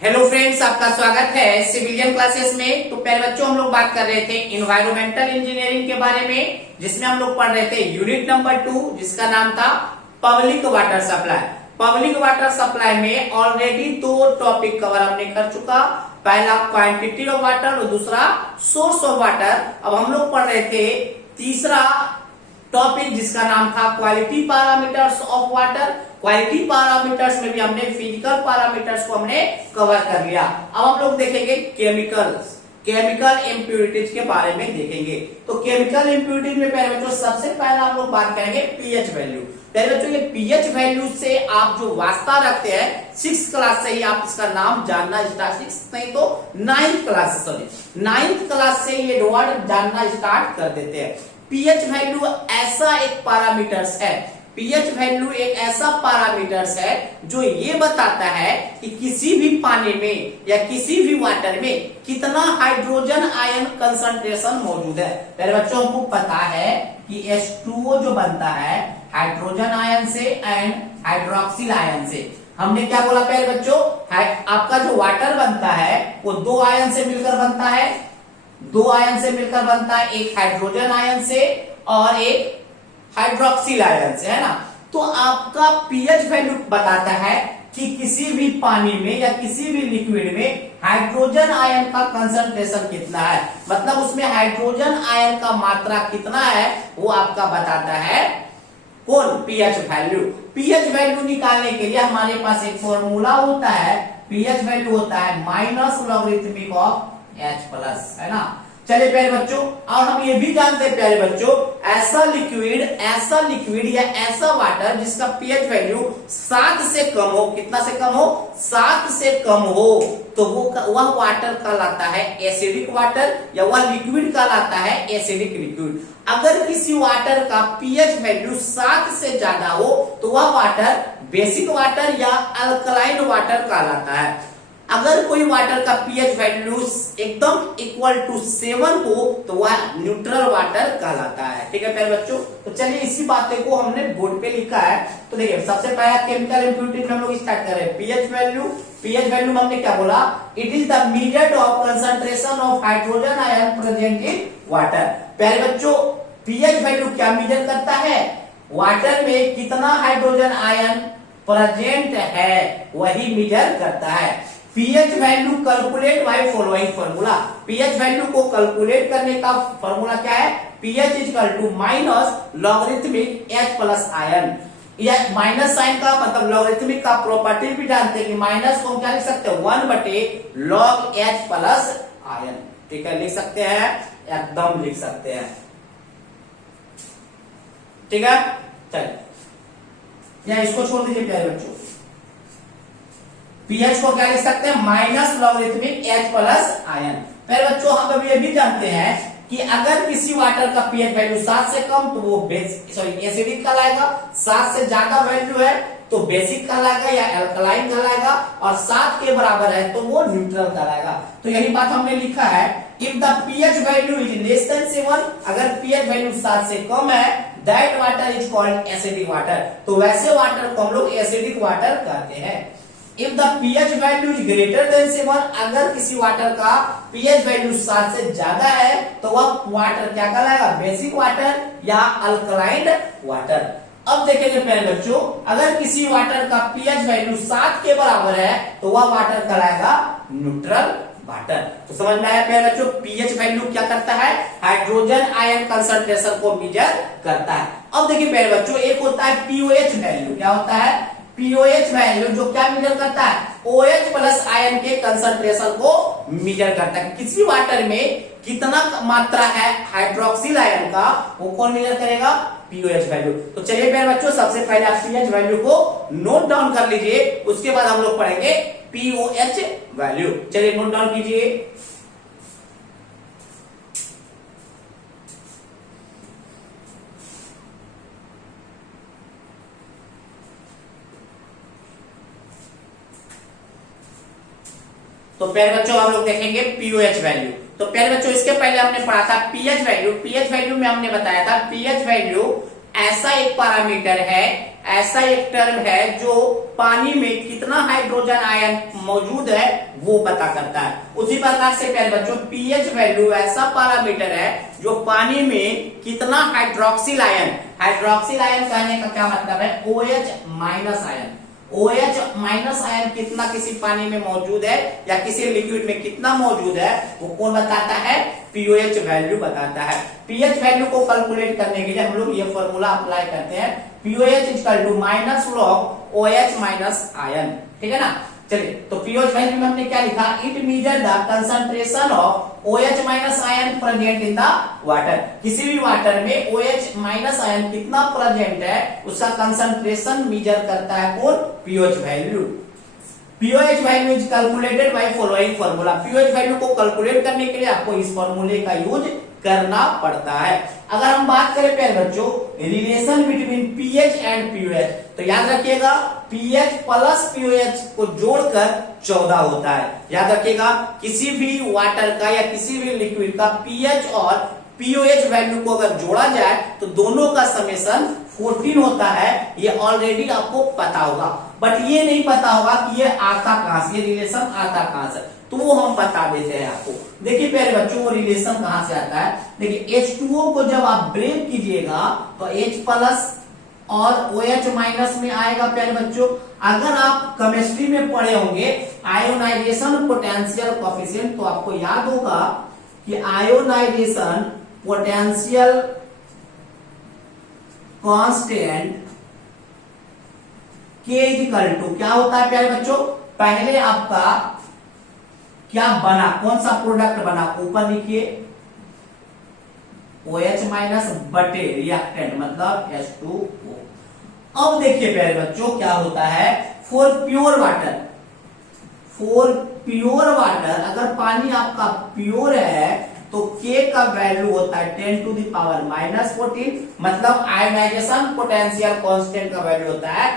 Hello friends, आपका स्वागत है सिविलियन क्लासेस में। तो पहले बच्चों हम लोग बात कर रहे थे इन्वायरमेंटल इंजीनियरिंग के बारे में, जिसमें हम लोग पढ़ रहे थे यूनिट नंबर 2, जिसका नाम था public water supply. Public water supply में ऑलरेडी दो टॉपिक कवर हमने कर चुका। पहला क्वांटिटी ऑफ वाटर और दूसरा सोर्स ऑफ वाटर। अब हम लोग पढ़ रहे थे तीसरा टॉपिक, जिसका नाम था quality parameters of water. Quality parameters में भी हमने फिजिकल पैरामीटर्स को हमने कवर कर लिया। अब हम लोग देखेंगे केमिकल इम्प्यूरिटीज के बारे में देखेंगे। तो केमिकल इम्प्यूरिटीज में पहले बच्चों सबसे पहला हम लोग बात करेंगे पीएच वैल्यू। पहले बच्चों ये पीएच वैल्यू से आप जो वास्ता रखते हैं 6th क्लास से ही आप इसका नाम जानना स्टार्ट, 6th नहीं तो 9th क्लास से, 9th क्लास से ये वर्ड जानना स्टार्ट कर देते हैं। पीएच वैल्यू ऐसा एक पैरामीटर्स है, पीएच वैल्यू एक ऐसा पैरामीटर्स है जो ये बताता है कि किसी भी पानी में या किसी भी वाटर में कितना हाइड्रोजन आयन कंसंट्रेशन मौजूद है। पहले बच्चों को पता है कि H2O जो बनता है हाइड्रोजन आयन से एंड हाइड्रोक्सिल आयन से। हमने क्या बोला पहले बच्चों, आपका जो वाटर बनता है वो दो आयन से मिलकर बनता है, दो आयन से मिलकर बनता है, एक हाइड्रोजन आयन से और एक हाइड्रोक्सिल आयन से, है ना। तो आपका पीएच वैल्यू बताता है कि किसी भी पानी में या किसी भी लिक्विड में हाइड्रोजन आयन का कंसंट्रेशन कितना है, मतलब उसमें हाइड्रोजन आयन का मात्रा कितना है, वो आपका बताता है कौन, पीएच वैल्यू। पीएच वैल्यू निकालने के लिए हमारे पास एक फॉर्मूला होता है, पीएच वैल्यू होता है माइनस लॉगरिथमिक ऑफ H+, है ना। चलिए प्यारे बच्चों, और हम ये भी जानते हैं प्यारे बच्चों, ऐसा लिक्विड या ऐसा वाटर जिसका पीएच वैल्यू 7 से कम हो, कितना से कम हो, 7 से कम हो, तो वह वाटर कहलाता है एसिडिक वाटर, या वह लिक्विड कहलाता है एसिडिक लिक्विड। अगर किसी वाटर का पीएच वैल्यू 7 से ज्यादा हो तो वह वाटर बेसिक वाटर या अल्कलाइन वाटर कहलाता है। अगर कोई वाटर का पीएच वैल्यू एकदम इक्वल टू 7 हो तो वह न्यूट्रल वाटर कहलाता है। ठीक है प्यारे बच्चों, तो चलिए इसी बातें को हमने बोर्ड पे लिखा है। तो देखिए सबसे पहला केमिकल इम्प्यूरिटी में हम लोग स्टार्ट कर रहे हैं पीएच वैल्यू। पीएच वैल्यू में हमने क्या बोला, it is the measure of concentration of hydrogen ion present in water. प्यारे बच्चों, पीएच वैल्यू क्या मेजर करता है, वाटर में कितना हाइड्रोजन आयन प्रेजेंट है वही मेजर करता है। PH value calculate by following formula. PH value को कैलकुलेट करने का फॉर्मूला क्या है, pH is equal to minus logarithmic H+ आयन। यह माइनस साइन का मतलब लॉगरिथमिक का प्रॉपर्टी भी जानते हैं कि माइनस को हम क्या लिख सकते हैं, 1/log H+ आयन। ठीक है, लिख सकते हैं, एकदम लिख सकते हैं। ठीक है, चलिए या इसको छोड़ दीजिए प्यारे बच्चों, पीएच को क्या लिख सकते हैं, माइनस लॉगरिथमिक H+ आयन। फिर बच्चों हम लोग ये भी जानते हैं कि अगर किसी वाटर का पीएच वैल्यू 7 से कम तो वो एसिडिक कहलाएगा, 7 से ज्यादा वैल्यू है तो बेसिक कहलाएगा या अल्कलाइन कहलाएगा, और 7 के बराबर है तो वो न्यूट्रल कहलाएगा। तो यही बात हमने लिखा है, if the pH value is less than 7, अगर पीएच वैल्यू 7 से कम है, that water is called acidic water. तो वैसे वाटर को हम लोग एसिडिक वाटर कहते हैं। If the pH value is greater than 7, अगर किसी वाटर का पीएच वैल्यू 7 से ज्यादा है तो वह वाटर क्या कहलाएगा, बेसिक वाटर या अल्कलाइन वाटर। अब देखेंगे पहले बच्चों, अगर किसी वाटर का पीएच वैल्यू 7 के बराबर है तो वह वाटर कहलाएगा न्यूट्रल वाटर। तो समझ में आया पहले बच्चों, पीएच वैल्यू क्या करता है, हाइड्रोजन आयन कंसंट्रेशन को मेजर करता है। अब देखिए पहले बच्चों, एक होता है पीओएच वैल्यू। क्या होता है, पीओएच वैल्यू, जो क्या मेजर करता है, OH+ आयन के कंसंट्रेशन को मेजर करता है। किसी वाटर में कितना मात्रा है हाइड्रोक्सिल आयन का, वो कौन मेजर करेगा, पीओएच वैल्यू। तो चलिए प्यारे बच्चों, सबसे पहले आप पीएच वैल्यू को नोट डाउन कर लीजिए, उसके बाद हम लोग पढ़ेंगे पीओएच वैल्यू। चलिए नोट डाउन कीजिए। तो प्यारे बच्चों हम लोग देखेंगे पीओएच वैल्यू। तो प्यारे बच्चों इसके पहले हमने पढ़ा था पीएच वैल्यू। पीएच वैल्यू में हमने बताया था पीएच वैल्यू ऐसा एक पैरामीटर है, ऐसा एक टर्म है जो पानी में कितना हाइड्रोजन आयन मौजूद है वो पता करता है। उसी प्रकार से प्यारे बच्चों पीएच वैल्यू ऐसा पैरामीटर है जो पानी में कितना हाइड्रोक्सिल आयन कहने का क्या मतलब है, OH minus ion, OH minus ion कितना किसी पानी में मौजूद है या किसी लिक्विड में कितना मौजूद है वो कौन बताता है, पीओएच वैल्यू बताता है। पीएच वैल्यू को कैलकुलेट करने के लिए हम लोग ये फॉर्मूला अप्लाई करते हैं, pOH equal to minus log OH minus आयन, ठीक है ना। चलिए तो पीओएच वैल्यू में हमने क्या लिखा, it measure the concentration of OH minus ion present in the water. किसी भी वाटर में OH माइनस आयन कितना प्रेजेंट है उसका कंसंट्रेशन मेजर करता है कौन, pOH value. POH value is calculated by following formula. POH value को कैलकुलेट करने के लिए आपको इस फार्मूले का यूज करना पड़ता है। अगर हम बात करें प्यारे बच्चों relation between pH and pOH, तो याद रखिएगा पीएच प्लस पीओएच को जोड़कर 14 होता है। याद रखिएगा किसी भी वाटर का या किसी भी लिक्विड का पीएच और पीओएच वैल्यू को अगर जोड़ा जाए तो दोनों का समेशन 14 होता है। ये ऑलरेडी आपको पता होगा, बट ये नहीं पता होगा कि ये आता कहां से, ये रिलेशन आता कहां से, तो वो हम बता देते हैं आपको। देखिए प्यारे बच्चों वो रिलेशन कहां से आता है, देखिए H2O को जब आप ब्रेक कीजिएगा तो H प्लस और OH माइनस में आएगा प्यारे बच्चों। अगर आप केमिस्ट्री में पढ़े होंगे आयोनाइजेशन पोटेंशियल कोएफिशिएंट, तो आपको याद होगा कि ionization potential constant K equal to क्या होता है प्यारे बच्चों, पहले आपका क्या बना, कौन सा प्रोडक्ट बना, ऊपर लिखिए OH माइनस बटे रिएक्टेंट मतलब H2O। अब देखिए प्यारे बच्चों क्या होता है, फॉर प्योर वाटर अगर पानी आपका प्योर है तो K का वैल्यू होता है 10 टू द पावर माइनस 14, मतलब आयोनाइजेशन पोटेंशियल कांस्टेंट का वैल्यू होता है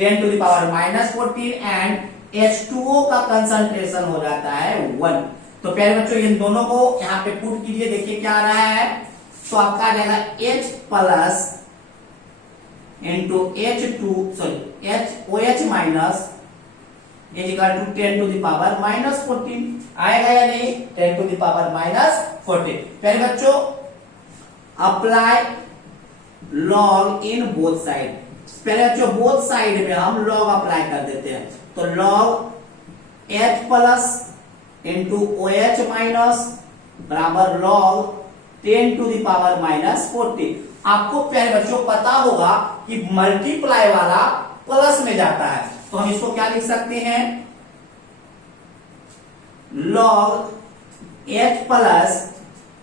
10 to the power minus 14 and H2O का कंसंट्रेशन हो जाता है 1। तो प्यारे बच्चों इन दोनों को यहाँ पे पुट कीजिए, देखिए क्या आ रहा है, तो आपका आ जाएगा H plus into OH minus is equal to 10 to the power minus 14 आएगा या नहीं, 10 टू द पावर माइनस 14। प्यारे बच्चों apply log in both side, पहले बच्चों बोथ साइड में हम लॉग अप्लाई कर देते हैं, तो log H plus into OH minus बराबर log 10 to the power minus 40। आपको प्यारे बच्चों पता होगा कि मल्टीप्लाई वाला प्लस में जाता है, तो हम इसको क्या लिख सकते हैं, log H plus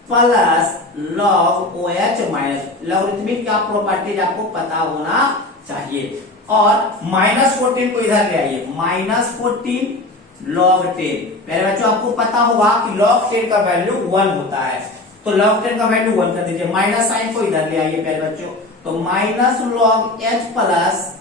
plus log OH minus, logarithmic का प्रॉपर्टीज आपको पता होना चाहिए। और माइनस 14 को इधर ले आइए, माइनस 14 लॉग 10। मेरे बच्चों आपको पता होगा कि लॉग 10 का वैल्यू 1 होता है, तो लॉग 10 का वैल्यू 1 कर दीजिए, माइनस साइन को इधर ले आइए प्यारे बच्चों, तो minus log H plus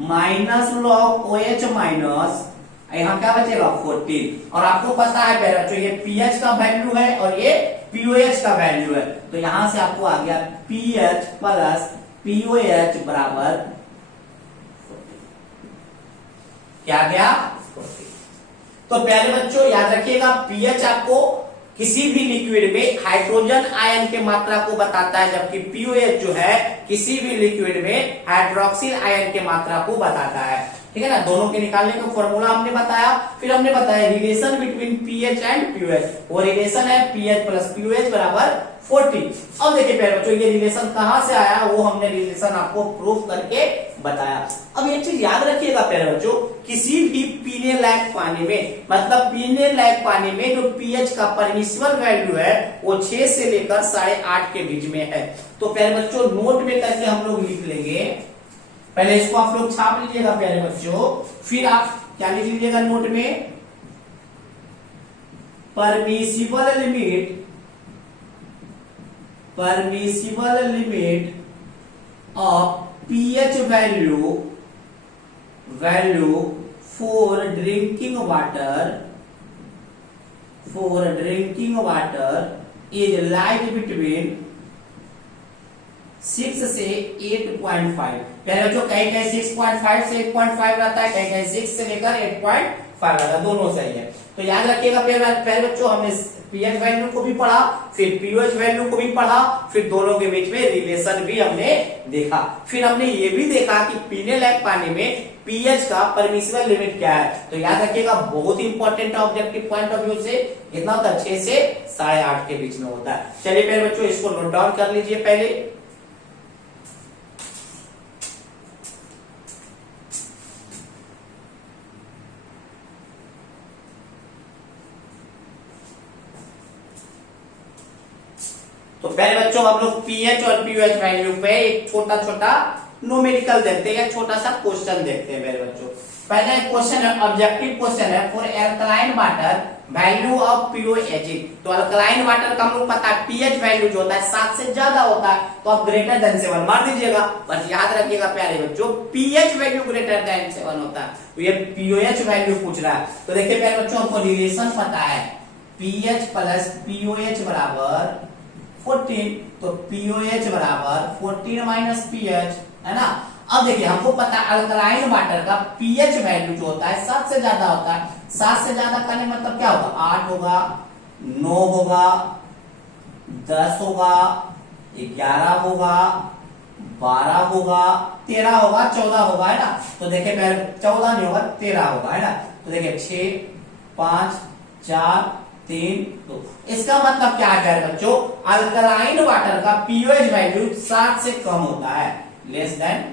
minus log OH minus यहाँ क्या बचेगा 14। और आपको पता है प्यारे बच्चों ये पीएच का वैल्यू है और ये पीओएच का वैल्यू है, तो यहां से आपको आ गया पीएच प्लस पीओएच बराबर क्या गया 40। तो प्यारे बच्चों याद रखिएगा पीएच आपको किसी भी लिक्विड में हाइड्रोजन आयन के मात्रा को बताता है, जबकि पीओएच जो है किसी भी लिक्विड में हाइड्रोक्सिल आयन के मात्रा को बताता है, ठीक है ना। दोनों के निकालने का फॉर्मूला हमने बताया, फिर हमने बताया relation between pH and pOH, वो रिलेशन है पीएच प्लस पीओएच बराबर 40। अब देखिए प्यारे बच्चों ये रिलेशन कहां से आया, वो हमने रिलेशन आपको प्रूव करके बताया। अब एक चीज याद रखिएगा प्यारे बच्चों, किसी भी पीने लायक पानी में, मतलब पीने लायक पानी में जो पीएच का परमिसिबल वैल्यू है वो 6 से लेकर 8.5 के बीच में है। तो प्यारे बच्चों नोट में करके हम लोग लिख लेंगे, पहले इसको आप लोग छाप लीजिएगा प्यारे बच्चों, फिर आप क्या लिख लीजिएगा नोट में, permissible limit of pH value for drinking water is lies between 6 से 8.5। प्यारे बच्चों कहीं कहीं 6.5 से 8.5 रहता है, कहीं कहीं 6 से लेकर 8.5 रहता है, दोनों सही है। तो याद रखिएगा प्यारे बच्चों, हमने पीएच वैल्यू को भी पढ़ा, फिर पीओएच वैल्यू को भी पढ़ा, फिर दोनों के बीच में रिलेशन भी हमने देखा। फिर हमने ये भी देखा कि पीने लायक पानी में पीएच का परमिसिबल लिमिट क्या है। तो याद रखिएगा बहुत ही important objective point of view से कितना होता है, 6 से 8.5 के बीच में होता है। चलिए प्यारे बच्चों इसको नोट डाउन कर लीजिए पहले। तो पहले बच्चों हम लोग पीएच और पीओएच वैल्यू पे एक छोटा छोटा न्यूमेरिकल देखते हैं, या छोटा सा क्वेश्चन देखते हैं मेरे बच्चों। पहला एक क्वेश्चन है, ऑब्जेक्टिव क्वेश्चन है, for alkaline water value of pOH. तो अल्कलाइन वाटर का हम लोग पता है पीएच वैल्यू जो होता है 7 से ज्यादा होता है, तो आप ग्रेटर देन 7 मार दीजिएगा। बस याद रखिएगा प्यारे बच्चों, पीएच वैल्यू ग्रेटर देन 7 होता है, तो ये पीओएच वैल्यू पूछ रहा है। तो देखिए प्यारे बच्चों हमको रिलेशन पता है, पीएच प्लस पीओएच बराबर 14, तो पीओएच बराबर 14 माइनस पीएच, है ना। अब देखिए हमको पता है अल्कलाइन वाटर का पीएच वैल्यू जो होता है 7 से ज्यादा होता है। 7 से ज्यादा करने मतलब क्या होगा, 8 होगा, 9 होगा, 10 होगा, 11 होगा, 12 होगा, 13 होगा, 14 होगा, है ना। तो देखिए पहले 14 नहीं होगा, 13 होगा, है ना। तो देखिए 6, 5, 4, 3, 2। इसका मतलब क्या है प्यारे बच्चों, अल्कलाइन वाटर का पीओएच वैल्यू 7 से कम होता है, लेस देन।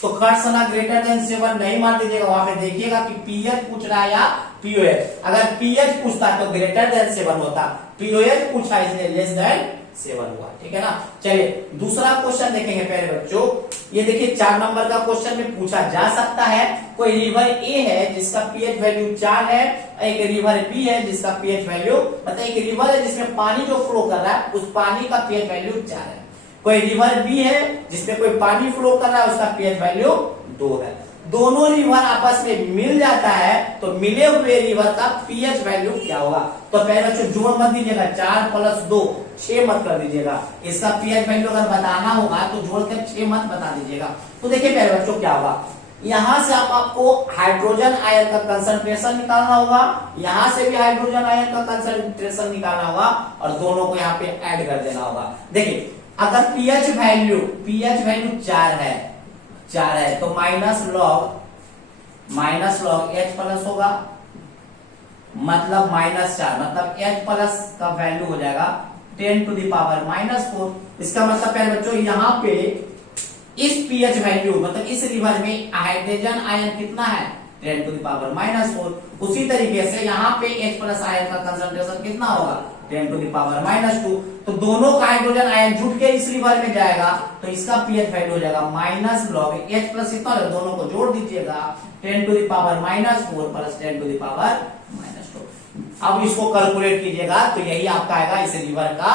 तो खर्चना ग्रेटर देन 7 नहीं मान दीजिएगा, वहां पे देखिएगा कि पीएच पूछ रहा है या पीओएच। अगर पीएच पूछता तो ग्रेटर देन 7 होता, पीओएच पूछा इसलिए लेस देन 7 हुआ, ठीक है ना। चलिए दूसरा क्वेश्चन देखेंगे प्यारे बच्चों। ये देखिए 4 नंबर का क्वेश्चन में पूछा जा सकता है, कोई रिवर ए है जिसका पीएच वैल्यू 4 है, एक रिवर बी है जिसका पीएच वैल्यू, मतलब एक रिवर है जिसमें पानी जो फ्लो कर रहा है उस पानी का पीएच वैल्यू 4 है। कोई रिवर बी है जिसमें कोई पानी फ्लो कर रहा है, उसका पीएच वैल्यू 2 है। दोनों रिवर आपस में मिल जाता है, तो मिले हुए रिवर का पीएच वैल्यू क्या होगा। तो पहले बच्चों जोड़ मत दीजिएगा, 4 प्लस 2 6 मत कर दीजिएगा। इसका पीएच वैल्यू अगर बताना होगा तो जोड़कर 6 मत बता दीजिएगा। तो देखिए पहले बच्चों क्या होगा, यहां से आपको हाइड्रोजन आयन का कंसंट्रेशन निकालना होगा, यहां से भी हाइड्रोजन आयन का कंसंट्रेशन निकालना होगा, और दोनों को यहाँ पे ऐड कर देना होगा। देखिए अगर पीएच वैल्यू 4 है तो माइनस लॉग एच प्लस होगा, मतलब -4, मतलब एच प्लस का वैल्यू हो जाएगा 10 टू द पावर -4। इसका मतलब पहले बच्चों यहाँ पे इस पीएच वैल्यू मतलब इस रिवर में हाइड्रोजन आयन कितना है, 10 टू द पावर -4। उसी तरीके से यहाँ पे H प्लस आयन का कंसंट्रेशन कितना होगा, 10 टू द पावर -2। तो दोनों का हाइड्रोजन आयन जुट के इस रिवर में जाएगा, तो इसका पीएच वैल्यू हो जाएगा माइनस लॉग H प्लस इतना, दोनों को जोड़ दीजिएगा 10 to the power -4 plus 10 to the power -2। अब इसको कैलकुलेट कीजिएगा तो यही आपका आएगा इस रिवर का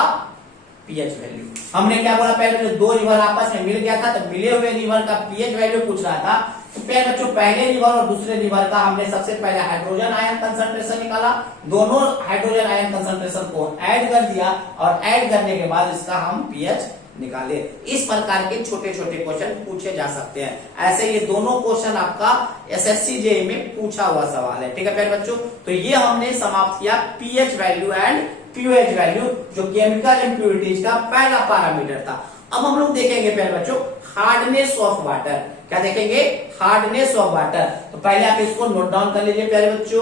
पीएच वैल्यू। हमने क्या बोला पहले, 2 रिवर आपस में मिल गया था, तो मिले हुए रिवर का पीएच वैल्यू पूछ रहा था। तो पहले बच्चों पहले रिवर और दूसरे रिवर का हमने सबसे पहले हाइड्रोजन आयन कंसंट्रेशन निकाला, दोनों हाइड्रोजन आयन कंसंट्रेशन को ऐड कर दिया, और ऐड करने के बाद इसका हम पीएच निकाले। इस प्रकार के छोटे छोटे क्वेश्चन पूछे जा सकते हैं। ऐसे ये दोनों क्वेश्चन आपका एसएससी जेईई में पूछा हुआ सवाल है, ठीक है प्यारे बच्चों। तो ये हमने समाप्त किया pH value and pOH value, जो केमिकल इम्प्योरिटीज का पहला पैरामीटर था। अब हम लोग देखेंगे प्यारे बच्चों हार्डनेस ऑफ वाटर। क्या देखेंगे, हार्डनेस ऑफ वाटर। तो पहले आप इसको नोट डाउन कर लीजिए प्यारे बच्चों,